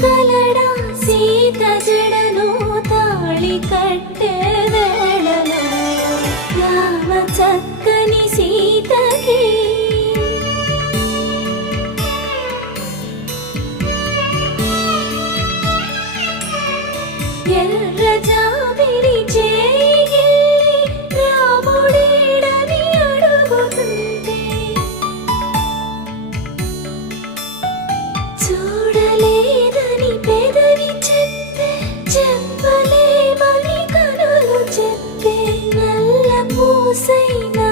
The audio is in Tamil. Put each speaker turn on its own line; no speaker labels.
ಜಗಳಡ ಸೀತ ಜಡನು ತಾಳಿ ಕಟ್ಟೆದಳನು ಯಾವ ಚಕ್ಕನಿ ಸೀತಗೆ ಎಲ್ರ ಜಾ ஓசை